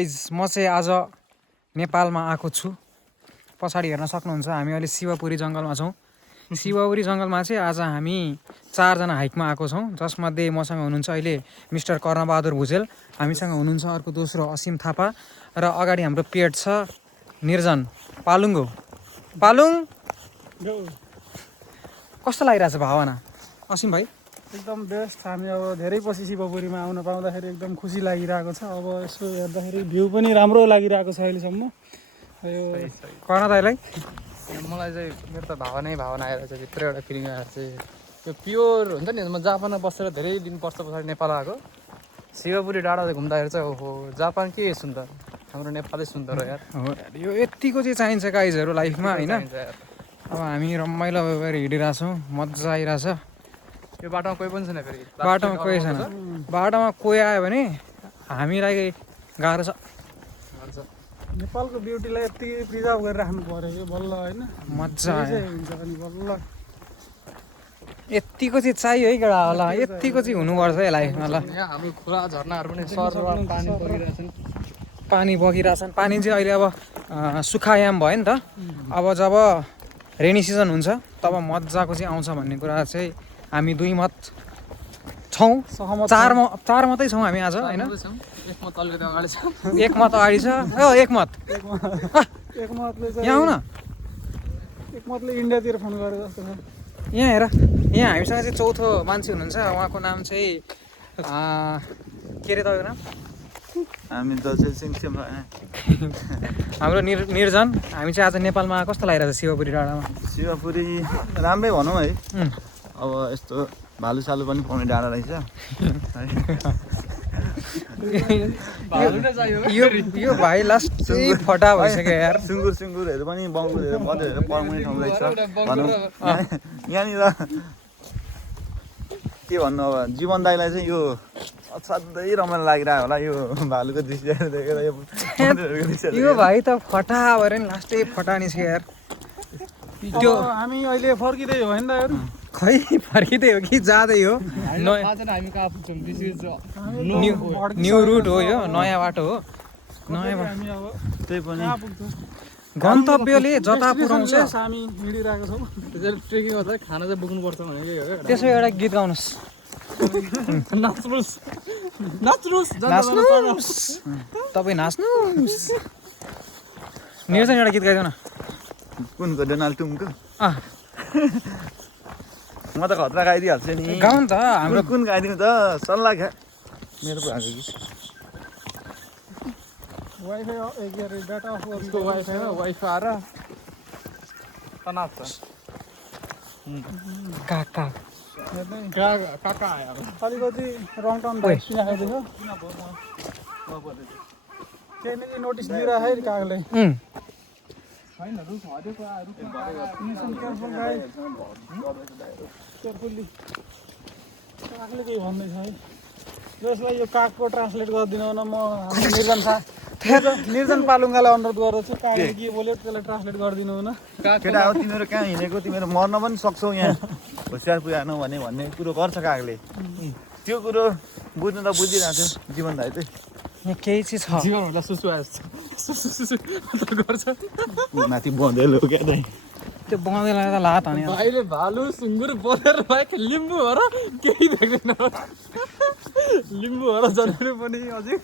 म चाहिँ आज नेपालमा आएको छु। पछाडि हेर्न सक्नुहुन्छ हामी अहिले शिवपुरी जङ्गलमा छौँ। शिवपुरी जङ्गलमा चाहिँ आज हामी 4 जना हाइकमा आएको छौँ, जसमध्ये मसँग हुनुहुन्छ अहिले मिस्टर कर्णबहादुर भुजेल, हामीसँग हुनुहुन्छ अर्को दोस्रो असीम थापा र अगाडि हाम्रो पेट छ निर्जन पालुङ हो। पालुङ कस्तो लागिरहेछ भावना असीम भाइ? एकदम बेस्ट। हामी अब धेरै पछि शिवपुरीमा आउन पाउँदाखेरि एकदम खुसी लागिरहेको छ। अब यसो हेर्दाखेरि भ्यू पनि राम्रो लागिरहेको छ अहिलेसम्म। यो कर्ण दाइलाई मलाई चाहिँ मेरो त भावना आएर चाहिँ भित्र एउटा फिलिङ आएर चाहिँ त्यो प्योर हुन्छ नि। म जापानमा बसेर धेरै दिन वर्ष पछाडि नेपाल आएको, शिवपुरी डाँडा घुम्दाखेरि चाहिँ ओहो जापान के सुन्दर, हाम्रो नेपालै सुन्दर हो यार। हो यो यतिको चाहिँ चाहिन्छ गाइजहरू लाइफमा होइन। अब हामी रमाइलो भएर हिँडिरहेछौँ, मजा आइरहेछ। यो बाटोमा कोही पनि छैन, फेरि बाटोमा कोही छैन। बाटोमा कोही आयो भने हामीलाई गाह्रो छ। नेपालको ब्युटीलाई यति प्रिजर्भ गरेर राख्नु पर्यो कि बल्ल होइन, मजा आयो। हुन्छ अनि बल्ल यतिको चाहिँ चाहियो है केटा होला, यतिको चाहिँ हुनुपर्छ है लाइफमा। ल यहाँ हाम्रो खोला झर्नाहरू पनि सरबाट पानी बगिरहेछन्। पानी बगिरहेछन्। पानी चाहिँ अहिले अब सुखायाम भयो नि त। अब जब रेनी सिजन हुन्छ तब मजाको चाहिँ आउँछ भन्ने कुरा चाहिँ हामी 2 मत छौँ। 4 मात्रै छौँ हामी आज होइन। एक मत अलिकति अगाडि छ, 1 मत अगाडि छ। एक मत यहाँ आऊ न। एक मतले इन्डियातिर फोन गरे जस्तो छ। यहाँ हेर, यहाँ हामीसँग चाहिँ चौथो मान्छे हुनुहुन्छ। उहाँको नाम चाहिँ के अरे तपाईँको नाम? हामी त चाहिँ हाम्रो निर्जन। हामी चाहिँ आज नेपालमा कस्तो लागिरहेको छ शिवपुरी डाँडामा? शिवपुरी राम्रै भनौँ है। अब यस्तो भालु सालु पनि पाउने डाँडा रहेछ। यो भाइ लास्ट फटा भइसक्यो यार। सुँगुरहरू पनि बङ्गुरहरू बदहरू पर्ने ठाउँ रहेछ भनौँ। यहाँनिर के भन्नु, अब जीवन दाईलाई चाहिँ यो असाध्यै रमाइलो लागिरहेको होला यो भालुको दृश्य देखेर। यो भाइ त फटा भएर नि लास्टै फटा निस्क्यो यार। त्यो हामी अहिले फर्किँदै हो होइन दाइहरू? खै फर्किँदै हो कि जाँदै हो? हामी कहाँ पुग्छौँ? दिस इज न्यू रुट हो, यो नयाँ बाटो हो। नयाँ बाटो हामी अब त्यही पनि कहाँ पुग्छौँ? गन्तव्यले जता पुऱ्याउँछ। हामी हिँडिरहेको छौँ। त्यसरी ट्रेकिङ गर्दा खाना चाहिँ बोक्नुपर्छ भनेको हो। त्यसो एउटा गीत गाउनुहोस्। नाच्नुहोस् नाच्नुहोस् नाच्नुहोस् तपाईँ नाच्नुहोस्। निर्जन एउटा गीत गाइदेऊ न। कुनको डोनाल्ड टुङको? म त खतरा गाइदिइहाल्छु नि। गाउँ नि त हाम्रो। कुन गाइदिउँ त? सल्लाह खा मेरो पो आएको कि वाइफाई के अरे डाटा अफ उसको वाइफाईमा वाइफाई आएर तनाव छ। काका काका आयो अलिकति रङ टर्न भ्याक्सिन आइदिनु। केही न केही नोटिस दिइरहेको है कागले। केयरफुल्ली कागले केही भन्दैछ है। जसलाई यो कागको ट्रान्सलेट गरिदिनु न। म निर्जन पालुङ्गालाई अनुरोध गर्दछु, कागले के बोल्यो त्यसलाई ट्रान्सलेट गरिदिनु न। केटा हो तिमीहरू कहाँ हिँडेको, तिमीहरू मर्न पनि सक्छौ यहाँ होसियार पुर्याएनौ भन्ने कुरो गर्छ कागले। त्यो कुरो बुझ्नु त बुझिरहेको थियो जीवन दाइ चाहिँ। यहाँ केही चाहिँ छ। जीवन हुँदा सुसु आयो गर्छ। माथि बँधेलो क्या दाइ। त्यो बँधेलाई त लात हाने। भाइले भालु सुँगुर बनेर बाहेक लिम्बू हो र केही देख्दैन। लिम्बू हो र जन्मिनु पनि अझै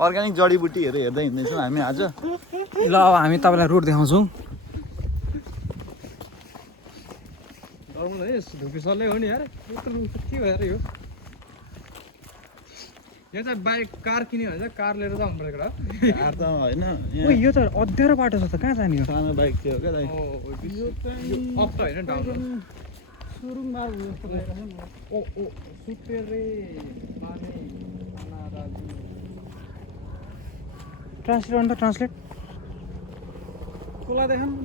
अर्ग्यानिक जडीबुटीहरू हेर्दै हिँड्दैछौँ हामी आज। ल अब हामी तपाईँलाई रुट देखाउँछौँ। ढुकिसल्लै हो नि यार। के भएर यो यहाँ चाहिँ बाइक कार किन्यो भने चाहिँ कार लिएर जाउँ परेको कार त होइन, ओ यो त अध्यारो बाटो छ त, कहाँ जाने हो? सानो बाइक थियो क्या दाइ। अप त होइन डाउन। सुरुङ मार्ग जस्तो लागिरहेको छ नि। ट्रान्सलेट गर्नु त ट्रान्सलेट। खोला देखाउनु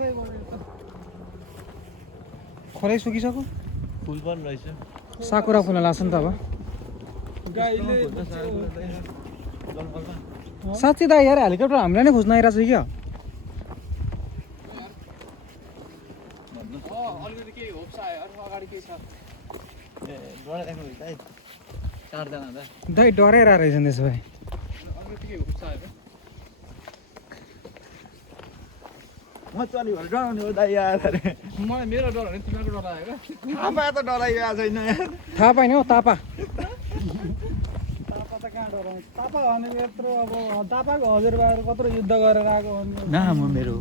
खोलै सुकिसक्यो। फुल पनि रहेछ। साकुरा फुल्न लाग्छ नि त अब। गाईले साँच्चै दाइ यार हेलिकप्टर हामीलाई नै खोज्न आइरहेको छ क्या। अलिकति केही होप्स आयो अगाडि केही छ। चारजना दाइ डराइरहेको रहेछ त्यसो भए। त्यतिकै उचालेको म चली भएर डराउने हो दाइ यार अरे मलाई मेरो डर भने तिमीहरूको डर आयो क्या थापा त डराइरहेको छैन यार थाहा पाएन हौ तापा तापा त कहाँ डराउँछ तापा भनेको यत्रो अब तापाको हजुरबाहरू कत्रो युद्ध गरेर आएको भन्ने नाम हो मेरो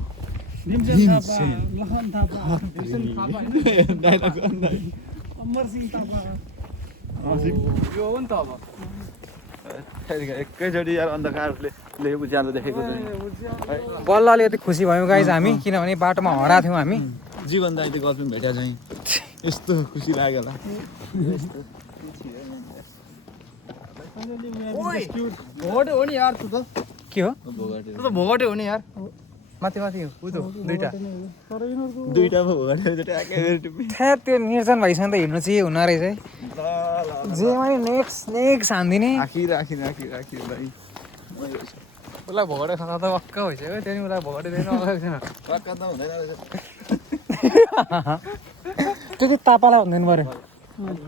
भीमसेन थापा लखन थापा डाइलग अमर सिंह थापा यो हो नि त अब एकैचोटि यार अन्धकारले उज्यालो देखेको चाहिँ बल्लले यति खुसी भयौँ गाइज हामी किनभने बाटोमा हराएको थियौँ हामी जीवन दाइले गर्लफ्रेन्ड भेट्या चाहिँ यस्तो खुसी लाग्यो होला भोगटे हो नि यार तँ त के हो तँ त भोगटे हो नि यार माथि माथि हो उ त दुईटा तर यिनीहरूको दुईटा पो हो एकै थ्या त्यो निर्जन भाइसँग त हिँड्नु चाहिँ हुन रहेछ है जेमा नि नेक्स्ट हान्दिने आखिर दाइ उसलाई भोगटे खाँदा त वाक्क भइसक्यो त्यहाँदेखि उसलाई भोगटे दिएर अगाएको छैन वाक्क त हुँदैन रहेछ त्यो चाहिँ तापालाई हुँदैन पऱ्यो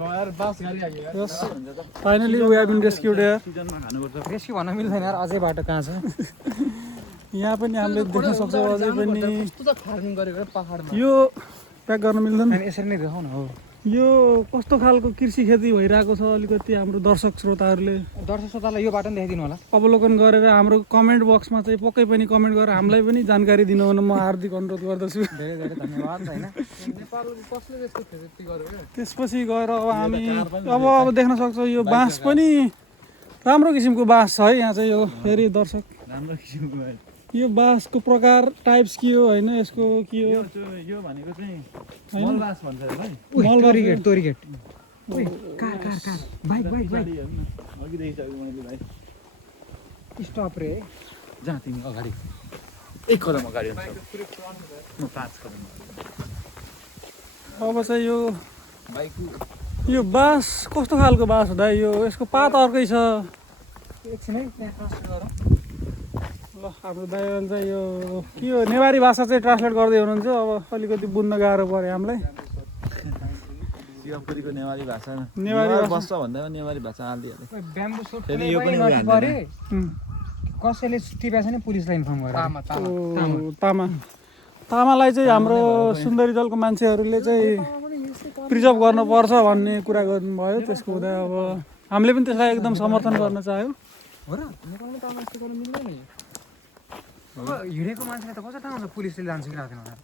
यार बास गाडी आयो यार फाइनली वी हेभ बीन रेस्क्युड यार सिजनमा खानुपर्छ रेस्क्यु भन्न मिल्दैन यार अझै बाटो कहाँ छ यहाँ पनि हामीले देख्न सक्छौँ अझै पनि कस्तो त फार्मिङ गरेको पाहाडमा यो प्याक गर्न मिल्दैन अनि यसरी नै देखाउन हो यो कस्तो खालको कृषि खेती भइरहेको छ अलिकति हाम्रो दर्शक श्रोताहरूले दर्शक श्रोतालाई यो बाटो पनि देखाइदिनु होला अवलोकन गरेर हाम्रो कमेन्ट बक्समा चाहिँ पक्कै पनि कमेन्ट गरेर हामीलाई पनि जानकारी दिनु हुन म हार्दिक अनुरोध गर्दछु धेरै धेरै धन्यवाद होइन नेपालको कसले त्यस्तो खेती गर्यो क्या त्यसपछि गएर अब हामी अब देख्न सक्छौँ यो बाँस पनि राम्रो किसिमको बाँस छ है यहाँ चाहिँ यो फेरि दर्शक राम्रो किसिमको भयो। यो बाँसको प्रकार टाइप्स के हो होइन यसको के हो यो भनेको चाहिँ होइन? मलबास भन्छ है तोरीगेट तोरीगेट कार बाइक गाडी हेर्नु न अघि देखिसकेको मैले भाइ स्टप रे जहाँ तिमी अगाडि एक कदम अगाडि हुन्छ म 5 कदम अब चाहिँ यो बाइकको यो बाँस कस्तो खालको बाँस हुँदा यो यसको पात अर्कै छ एकछिन है त्यहाँ ट्रान्सफर गरौँ ल हाम्रो दाइले चाहिँ यो के हो नेवारी भाषा चाहिँ ट्रान्सलेट गर्दै हुनुहुन्छ अब अलिकति बुझ्न गाह्रो पऱ्यो हामीलाई शिवपुरीको नेवारी भाषा नेवारी भाषा। बस्छ भन्दा नेवारी भाषा हालिदिइहाल्यो ब्याम्बो सुट फेरि यो पनि नदी उयो परे उम्, कसैले टिपेको छ नि पुलिसलाई इन्फर्म गरेर तामा तामा ओ, तामालाई चाहिँ हाम्रो सुन्दरी दलको मान्छेहरूले चाहिँ प्रिजर्भ गर्नुपर्छ भन्ने कुरा गर्नुभयो त्यसको हुँदा अब हामीले पनि त्यसलाई एकदम समर्थन गर्न चाह्यौँ हो र नेपालमा तामा यस्तो गर्नु मिल्दैन नि अब हिँडेको मान्छेले त कसो थाहा हुन्छ पुलिसले लान्छ कि लाँदैन भनेर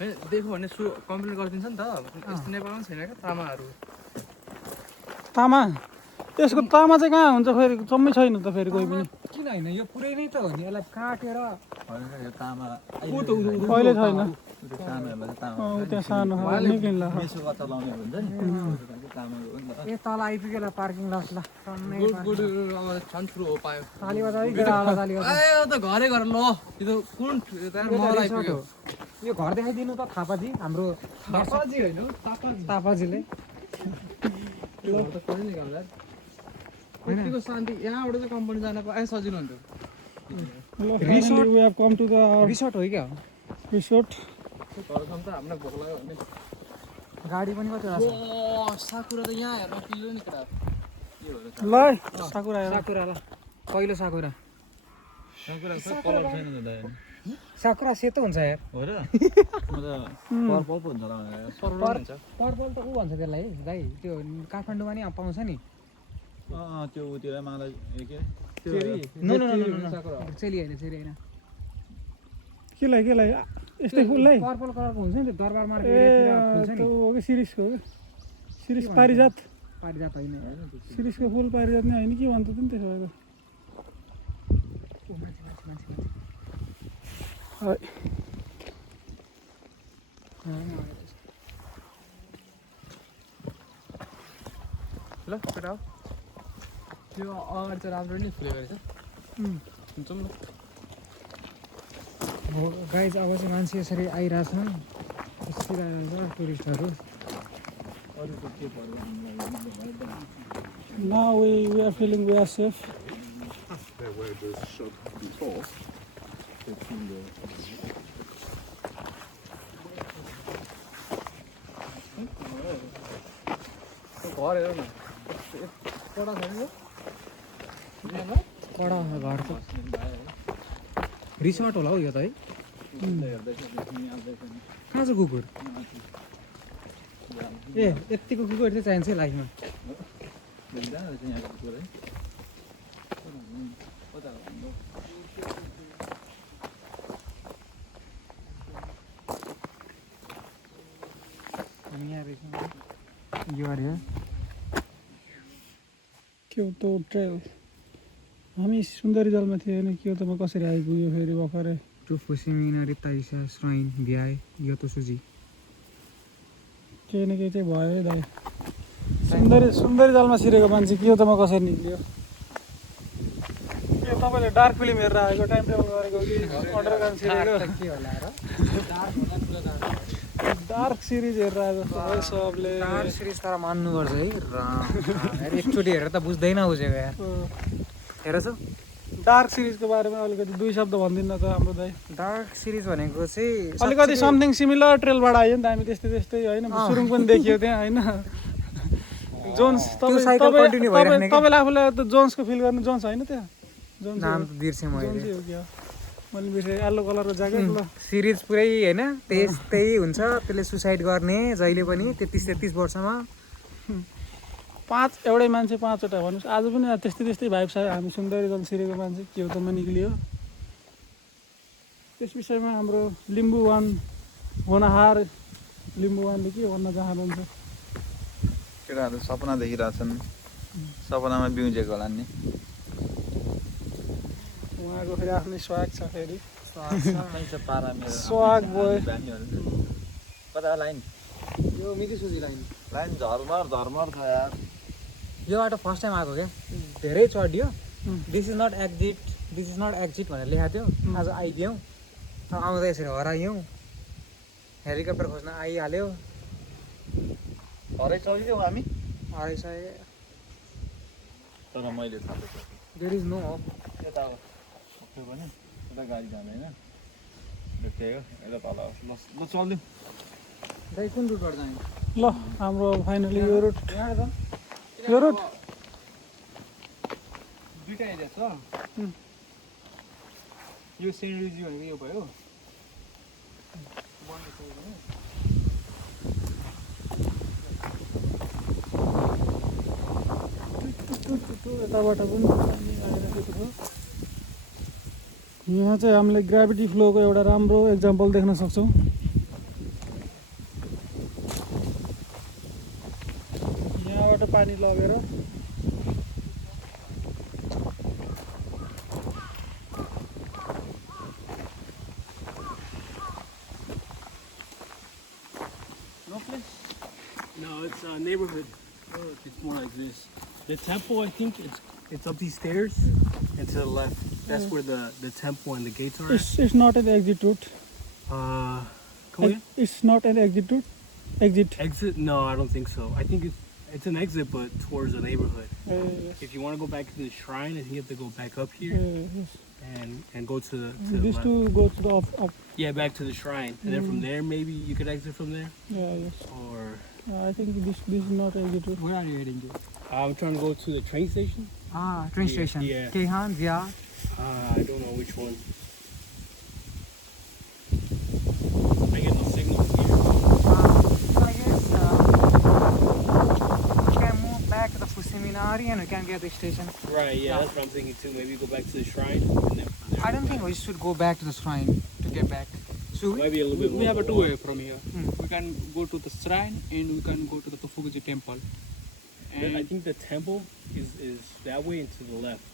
होइन देखो भने कम्प्लेन गरिदिन्छ नि त यस्तो नेपालमा छैन क्या तामाहरू तामा यसको तामा चाहिँ कहाँ हुन्छ फेरि जम्मै छैन त फेरि कोही पनि किन होइन यो पुरै नै त हो नि यसलाई काटेर यो तामा अहिले छैन सानोहरूलाई तामा ऊ त्यहाँ सानो निक्लिन्ला मेसो कच्चा लाउने हुन्छ नि तामाको हो नि त ए तल आइपुग्यो ल पार्किङ लट ल टन्नै गुड अब छन् ठुलो हो पायो ताली बजाई गिराला ताली बजाई ए त घरै घर ल यो त कुन मल आइपुग्यो यो घर देखाइदिनु त थापाजी हाम्रो तापाजी होइन तापाजी तापाजीले घर त कसले निकाल्दा यतिको शान्ति यहाँबाट चाहिँ कम्पनी जान पाए सजिलो हुन्थ्यो resort we have come to the resort हो क्या रिसोर्ट घरसम्म त हामीलाई भोक लाग्यो भने गाडी पनि कतिवटा छ साकुरा त यहाँ हेर्न किलो नि केटा ल साकुरा हेर साकुरा ल कहिले साकुरा कलर छैन त दाइ साकुरा सेतो हुन्छ यार हो र म त पर्पल पो हुन्छ होला भनेर पर्पल त ऊ भन्छ त्यसलाई दाइ त्यो काठमाडौँमा नि पाउँछ नि त्यो उतिर मलाई के नो नो नो नो चेली होइन चेली होइन केलाई यस्तै फुललाई पर्पल कलरको हुन्छ नि त्यो दरबार ए मार्केटतिर फुल्छ त्यो नि हो कि शिरीषको हो कि शिरीष पारिजात पारिजात होइन शिरीषको फुल पारिजात नै होइन के भन्छ त नि त्यसो भए ओ मान्छे है। ल केटा त्यो अगाडि चाहिँ राम्रो नि फुलेको रहेछ हुन्छौँ ल गाइज अब चाहिँ मान्छे यसरी आइरहेछन् यसरी आइरहेछ टुरिस्टहरू Now we are feeling we are safe. घर हेर न कडा छैन यो कडा घर त रिसोर्ट होला हौ यो त है कहाँ छ कुकुर ए यतिको कुकुर चाहिँ चाहिन्छ है लाइफमा हामी यहाँ रहेछौँ यो अरे क्योतो ट्रेल हामी सुन्दरी जलमा थियो भने क्योतोमा कसरी आइपुग्यो फेरि भर्खरै टु फुसिमिना रिताइसा श्राइन भ्याए यो त सुजी केही न केही चाहिँ भयो है दाइ सुन्दरी जलमा छिरेको मान्छे क्योतोमा कसरी निक्लियो के तपाईँले डार्क फिल्म हेरेर आएको टाइम टेबल गरेको कि अन्डरग्राउन्ड छिरेको के होला र डार्क सिरिज हेरेर आएको सबै सबले चार सिरिज तर मान्नुपर्छ है राम एकचोटि हेरेर त बुझ्दैन बुझेको यार हेरेछौ डार्क सिरिजको बारेमा अलिकति दुई शब्द भनिदिनु त हाम्रो दाइ डार्क सिरिज भनेको चाहिँ अलिकति समथिङ सिमिलर ट्रेलबाट आयो नि त हामी त्यस्तै त्यस्तै होइन सुरुङ पनि देखियो त्यहाँ होइन जोन्स तपाईँले आफूलाई त जोन्सको फिल गर्नु जोन्स होइन त्यहाँ जोन्स नाम त बिर्सेँ मैले जोन्सै हो क्या मैले बिर्सेँ येल्लो कलरको ज्याकेट ल सिरिज पुरै होइन त्यस्तै हुन्छ त्यसले सुसाइड गर्ने जहिले पनि 33 वर्षमा एउटै मान्छे 5वटा भन्नुहोस् आज पनि त्यस्तै त्यस्तै भाइब्स आयो हामी सुन्दरी जल छिरेको मान्छे क्योतोमा निक्लियो त्यस विषयमा हाम्रो लिम्बू वान होनहार लिम्बू वानले के भन्न चाहनुहुन्छ केटाहरू सपना देखिरहेछन् सपनामा बिउजेको होला नि उहाँको फेरि आफ्नै स्वाग छ फेरि पारा स्वाग भयो कता लाइन यो मिकी सुजी लाइन लाइन झरमर छ यार यो बाटो फर्स्ट टाइम आएको क्या धेरै चढियो दिस इज नट एक्जिट भनेर लेखाएको थियो आज आइदियौँ आउँदा यसरी हरायौँ हेलिकप्टर खोज्न आइहाल्यो हरै चल्यौँ हामी हराइसक्यो तर मैले थाहा देयर इज नो होप यता सक्यो भने यता गाडी जाँदैन भेटेको यता तल ल चल्दिउँ दाइ कुन रुटबाट जाने ल हाम्रो फाइनली यो रुट दुईटा एरिया छ यो सेन्ट रिजी भनेको यो भयो यताबाट पनि पानी आइरहेको छ यहाँ चाहिँ हामीले ग्राभिटी फ्लोको एउटा राम्रो एक्जाम्पल देख्न सक्छौँ यहाँबाट पानी लगेर No, it's a neighborhood. It's more like this. The temple, I think, it's up these stairs and to the left. That's where the temple and the gates are at. it's not an exit route. Come again? It's not an exit route. Exit? No, I don't think so. I think it's an exit, but towards the neighborhood. Yes. If you want to go back to the shrine, I think you have to go back up here Yes. and go to the These left. two go to the up. Yeah, back to the shrine, and then from there maybe you could exit from there, Yeah, yes. or I think this is not exit route. Where are you heading to? I'm trying to go to the train station. Train Yeah, station yeah. केहान भ्या I don't know which one. I get no signal here. I guess we can move back to the Fusiminari and we can get the station. Right, yeah, that's what I'm thinking too. Maybe go back to the shrine. And then from there I don't think we should go back to the shrine to get back. Should we? maybe a little bit We more. have a two-way from here. Hmm. We can go to the shrine and we can go to the Tofuguchi temple. I And think the temple is that way and to the left.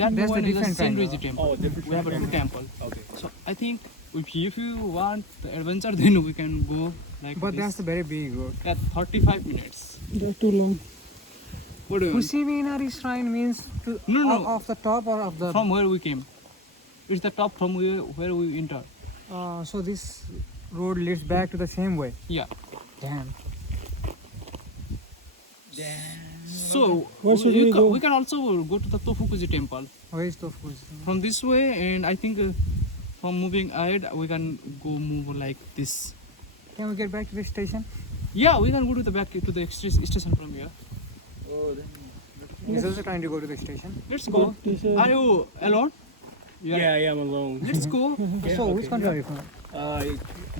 that That's the one is different Saint triangle. Regi temple. Oh, a different We have a two triangle. temple. Okay. So I think if you want the adventure, then we can go like But this. that's a very big road. At 35 minutes. They're too long. What do you want? Fusiminari shrine means to No. off the top or of the. From where we came. It's the top from where we enter. So this road leads back to the same way. Yeah. Damn. So Where should we go? we can also go to the Tofuguchi temple Where is Tofuguchi? from this way, and I think from moving ahead we can go move like this. Can we get back to the station? Yeah, we can go to the back to the station from here. He's also trying to go to the station. Let's go. He said, Are you alone? Yeah, I am alone. Let's go. Yeah, So, which okay. country are you from?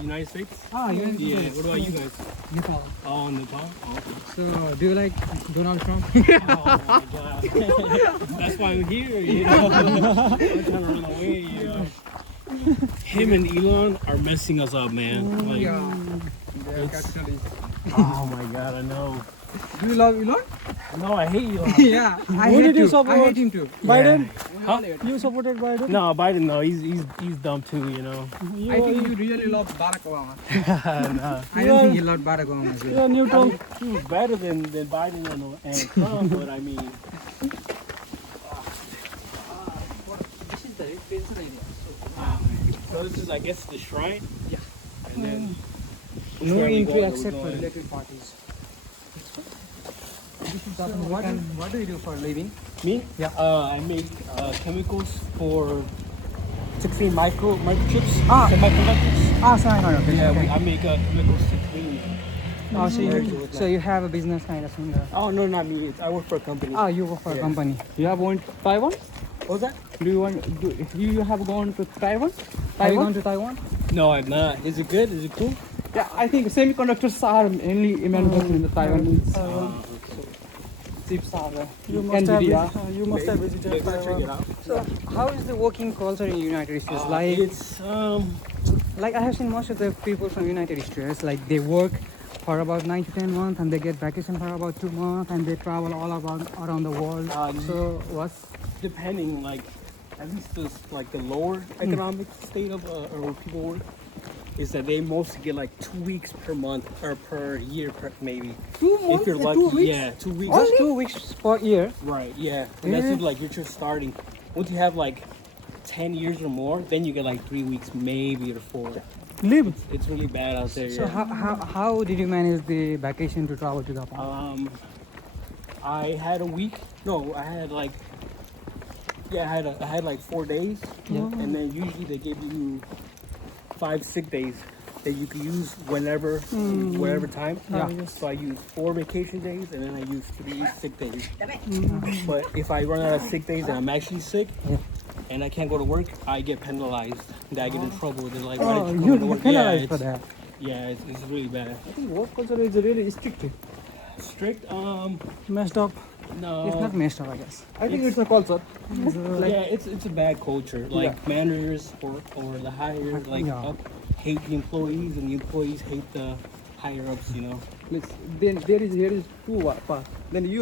United States. Ah, you're in Yeah. What about you guys? Nepal. Oh, Nepal. Oh, okay. So, do you like Donald Trump? Oh my god. That's why I'm here, you know. I'm trying to run away, you know. Him and Elon are messing us up, man. Like, oh my god, I know. Do you love Elon? No, I hate Elon. Yeah, I Who hate did you I support? hate him too. Biden? Huh? You supported Biden? No, Biden, no, he's dumb too, you know. You, I think you really love Barack Obama. Nah. I don't think you love Barack Obama as well. you are neutral. He was better than Biden and Trump, but I mean, so this is, I guess, the shrine. Yeah. And then No where we entry going? except We're for going- related parties. What do you do for a living? Me? Yeah. I make chemicals for 16 microchips, Ah. semiconductors. Ah, semiconductor. Yeah, Okay. I make chemicals to clean. Oh, so Very you, good. so you have a business kind of thing there. Oh no, not me. I work for a company. Ah, you work for a Yeah. company. You have gone to Taiwan? What's that? Do you have gone to Taiwan? Have you gone to Taiwan? No, I'm not. Is it good? Is it cool? Yeah, I think semiconductors are mainly manufactured in the Taiwan. Chips are You must have, NVIDIA. you must have visited Let's check Taiwan. it out. So, how is the working culture in United States? Like, It's like I have seen most of the people from United States, like they work for about 9 to 10 months and they get vacation for about 2 months and they travel all around the world. So, what's depending, like at least this, like the lower economic state of or where people work is that they mostly get like 2 weeks per month or per year, maybe. 2 months? If you're lucky, 2 weeks? yeah, 2 weeks. Just 2 weeks per year. Right, yeah. And that's Yeah. if, like you're just starting. Once you have like 10 years or more, then you get like 3 weeks, maybe or 4. Live. It's really bad out there. So, Yeah. how did you manage the vacation to travel to Japan? I had a week. No, I had like. Yeah, I had like 4 days. Yeah. And then usually they give you 5 sick days that you can use whenever, whatever time. Yeah. So I use 4 vacation days and then I use 3 sick days. But if I run out of sick days and I'm actually sick, and I can't go to work, I get penalized. I get in trouble. They're like, why Oh, did you you come to work? penalized for it's- that. Yeah, it's really bad. I think work culture is really strict. Strict? Messed up. No. It's not messed up, I guess. I think it's a culture. Yeah, it's a bad culture. Like managers or the higher like Yeah. up hate the employees and the employees hate the higher ups. You know. Means then here is two paths. Then you